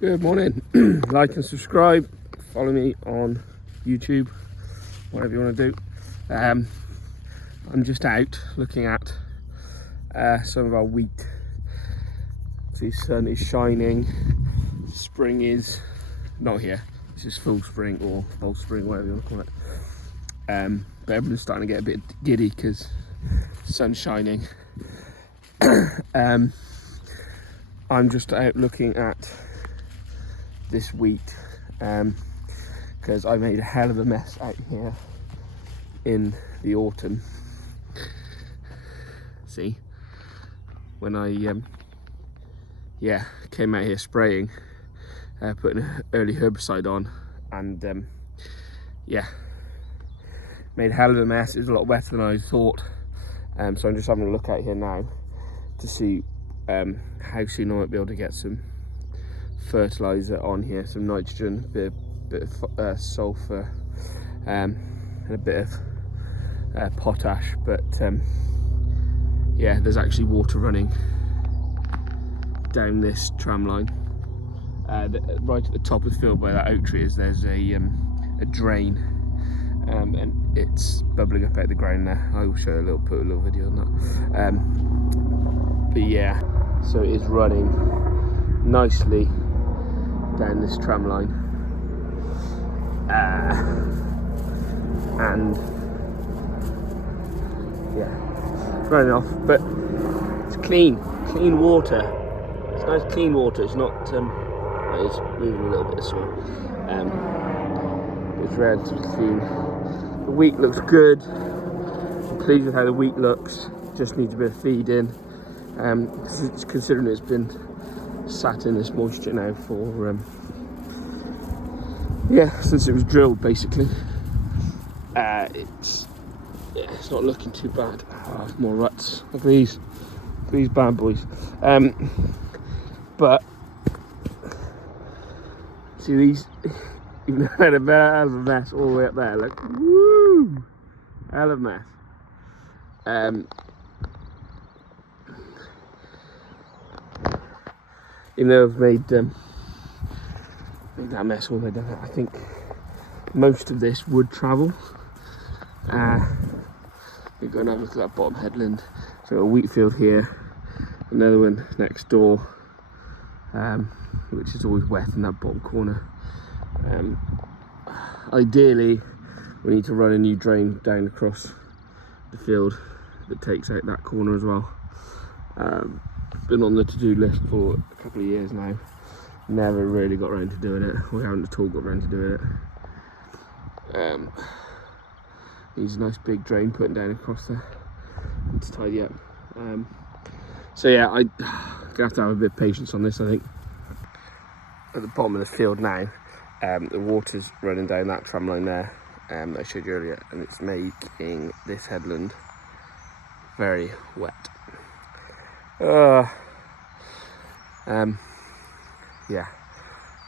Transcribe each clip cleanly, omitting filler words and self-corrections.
Good morning. Like and subscribe, follow me on YouTube, whatever you want to do. I'm just out looking at some of our wheat. The sun is shining, spring is not here, it's just full spring or false spring, whatever you want to call it. But everyone's starting to get a bit giddy because the sun's shining. I'm just out looking at this wheat because I made a hell of a mess out here in the autumn. See, when I came out here spraying, putting an early herbicide on, and made a hell of a mess. It was a lot wetter than I thought, so I'm just having a look out here now to see how soon I might be able to get some fertiliser on here, some nitrogen, a bit of sulphur, and a bit of potash. But there's actually water running down this tram line. Right at the top of the field by that oak tree there's a drain, and it's bubbling up out of the ground there. I will show put a little video on that. But yeah, so it is running nicely down this tram line, and it's running off, but it's clean water. It's nice clean water. It's not it's moving a little bit as well. It's relatively clean. The wheat looks good. I'm pleased with how the wheat looks. Just needs a bit of feed in, considering it's been sat in this moisture now for since it was drilled basically. It's not looking too bad. More ruts. Look at these bad boys. But see these, even though I had a hell of a mess all the way up there. Look, woo, hell of a mess. Even though I've made that mess all the way down there, I think most of this would travel. We're going to have a look at that bottom headland. So a wheat field here, another one next door, which is always wet in that bottom corner. Ideally, we need to run a new drain down across the field that takes out that corner as well. Been on the to-do list for a couple of years now. Never really got around to doing it. We haven't at all got around to doing it. Needs a nice big drain putting down across there to tidy up. So yeah, I'm gonna have to have a bit of patience on this, I think. At the bottom of the field now, the water's running down that tram line there that I showed you earlier, and it's making this headland very wet.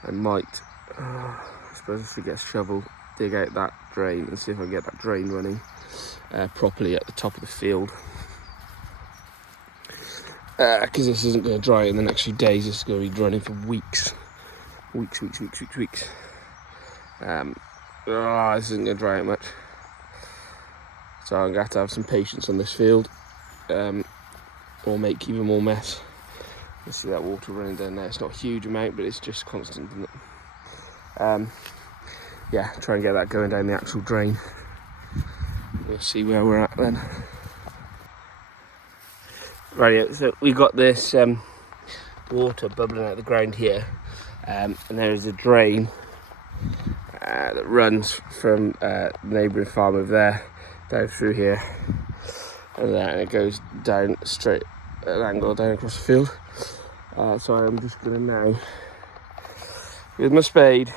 I might, I suppose I should get a shovel, dig out that drain and see if I can get that drain running properly at the top of the field. Because this isn't going to dry in the next few days. This is going to be running for weeks. Weeks. This isn't going to dry out much. So I'm going to have some patience on this field, or make even more mess. You see that water running down there. It's not a huge amount, but it's just constant, isn't it? Try and get that going down the actual drain. We'll see where we're at then. Right, so we got this water bubbling out of the ground here, and there is a drain that runs from the neighbouring farm over there down through here, and it goes down straight at an angle down across the field. So I'm just going to now, with my spade,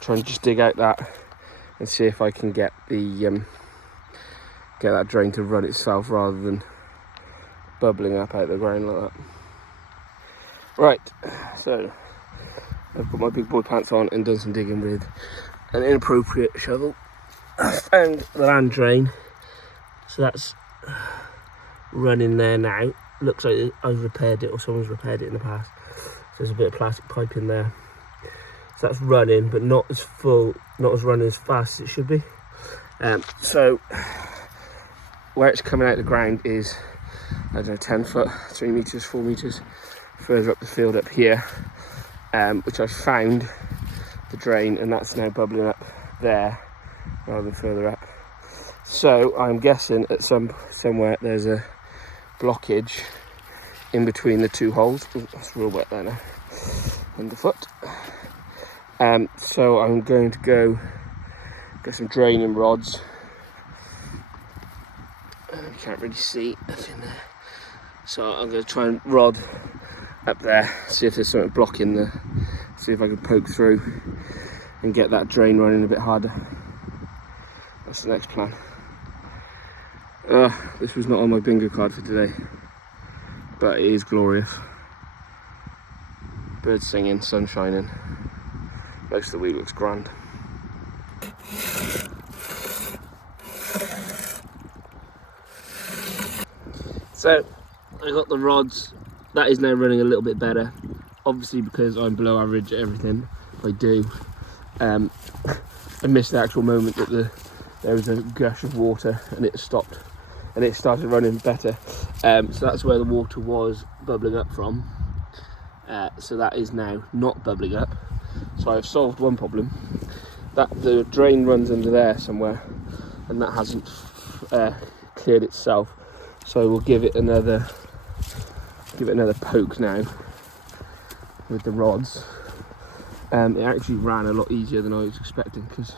try and just dig out that and see if I can get the get that drain to run itself rather than bubbling up out of the ground like that. Right, so I've got my big boy pants on and done some digging with an inappropriate shovel. I found the land drain, so that's running there now. Looks like I've repaired it, or someone's repaired it in the past. there's a bit of plastic pipe in there. So that's running, but not as full, not as running as fast as it should be. So where it's coming out of the ground is, I don't know, 10 foot, 3 meters, 4 meters further up the field up here, which I found the drain, and that's now bubbling up there rather than further up. So I'm guessing at somewhere there's a blockage in between the two holes. Ooh, that's real wet there now, underfoot. So I'm going to go get some draining rods. You can't really see nothing there. So I'm going to try and rod up there, see if there's something blocking the, see if I can poke through and get that drain running a bit harder. That's the next plan. This was not on my bingo card for today, but it is glorious. Birds singing, sun shining. Most of the week looks grand. So I got the rods. That is now running a little bit better, obviously because I'm below average at everything I do. I missed the actual moment that there was a gush of water and it stopped and it started running better. So that's where the water was bubbling up from. So that is now not bubbling up. So I've solved one problem. That the drain runs under there somewhere, and that hasn't cleared itself. So we'll give it another poke now with the rods. It actually ran a lot easier than I was expecting because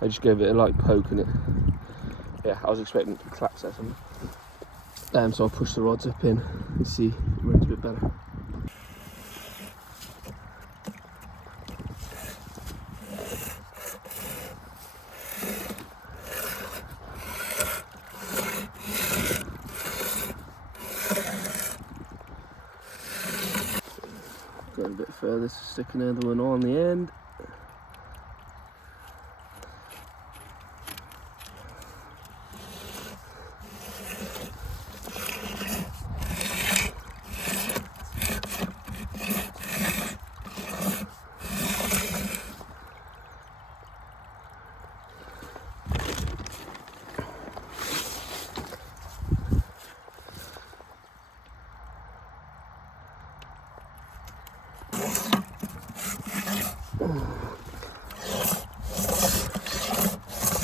I just gave it a light poke and I was expecting it to collapse there somewhere. So I'll push the rods up in and see if it runs a bit better. Going a bit further, so stick another one on the end.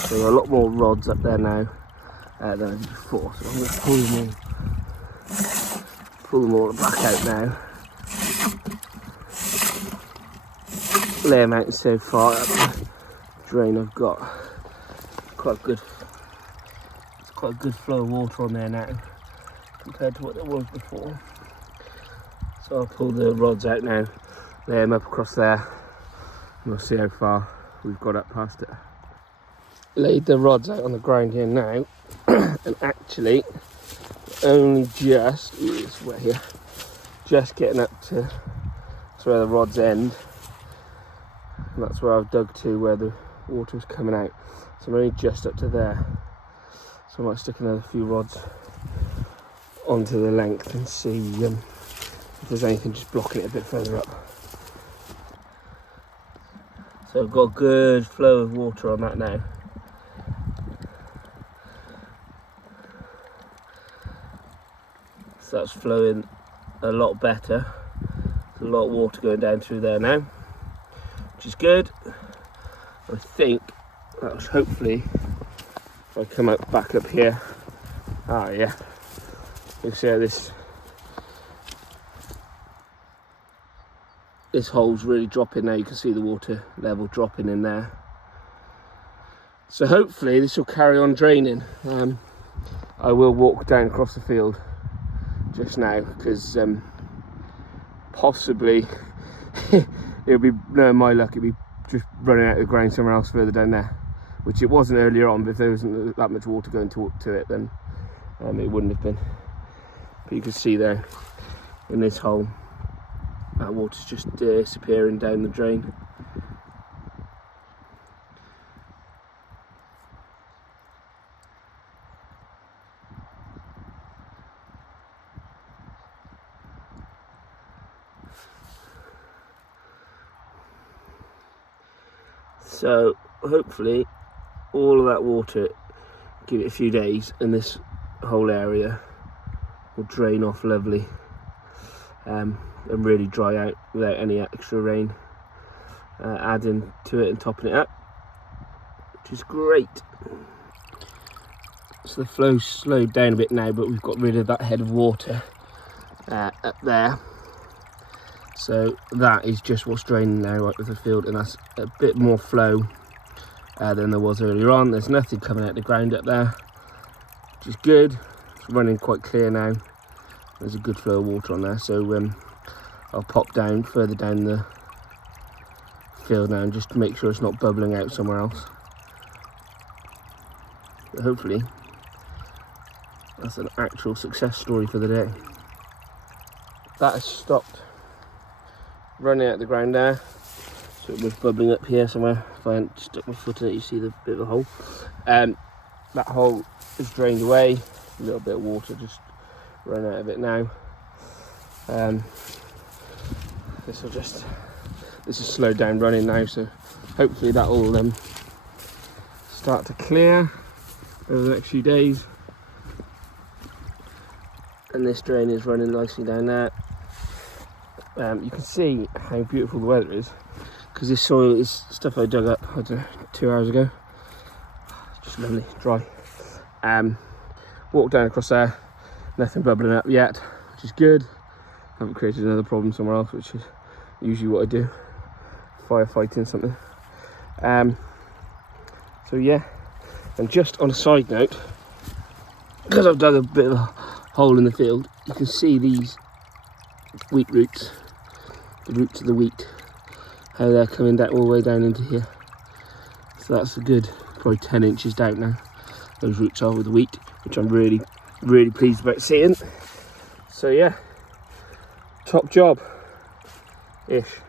There are a lot more rods up there now than I did before, so I'm going to pull them all back out now. Lay them out so far up the drain I've got. Quite a good flow of water on there now compared to what there was before. So I'll pull the rods out now, lay them up across there, and we'll see how far we've got up past it. Laid the rods out on the ground here now, and actually only just, it's wet here, just getting up to where the rods end. And that's where I've dug to, where the water's coming out. So I'm only just up to there. So I might stick another few rods onto the length and see if there's anything just blocking it a bit further up. So I've got a good flow of water on that now. So that's flowing a lot better. There's a lot of water going down through there now, which is good. I think that was hopefully, if I come back up here, yeah, you see how this hole's really dropping now. You can see the water level dropping in there. So hopefully this will carry on draining. I will walk down across the field just now because possibly it'll be, no, my luck, it'll be just running out of the ground somewhere else further down there, which it wasn't earlier on. But if there wasn't that much water going to it, then it wouldn't have been. But you can see there in this hole, that water's just disappearing down the drain. So hopefully all of that water, give it a few days, and this whole area will drain off lovely, and really dry out without any extra rain adding to it and topping it up, which is great. So the flow's slowed down a bit now, but we've got rid of that head of water up there. So that is just what's draining now out of the field, and that's a bit more flow than there was earlier on. There's nothing coming out of the ground up there, which is good. It's running quite clear now. There's a good flow of water on there, so I'll pop down further down the field now and just to make sure it's not bubbling out somewhere else. But hopefully that's an actual success story for the day. That has stopped running out the ground there, so it was bubbling up here somewhere. If I hadn't stuck my foot in it, you see the bit of a hole. That hole is drained away. A little bit of water just run out of it now. This is slowed down running now, so hopefully that will start to clear over the next few days. And this drain is running nicely down there. You can see how beautiful the weather is, because this soil is stuff I dug up, I don't know, 2 hours ago. Just lovely, dry. Walked down across there, nothing bubbling up yet, which is good. Haven't created another problem somewhere else, which is usually what I do, firefighting something. So yeah, and just on a side note, because I've dug a bit of a hole in the field, you can see these wheat roots, the roots of the wheat, how they're coming down all the way down into here. So that's a good, probably 10 inches down now, those roots are with the wheat, which I'm really, really pleased about seeing. So yeah, top job ish.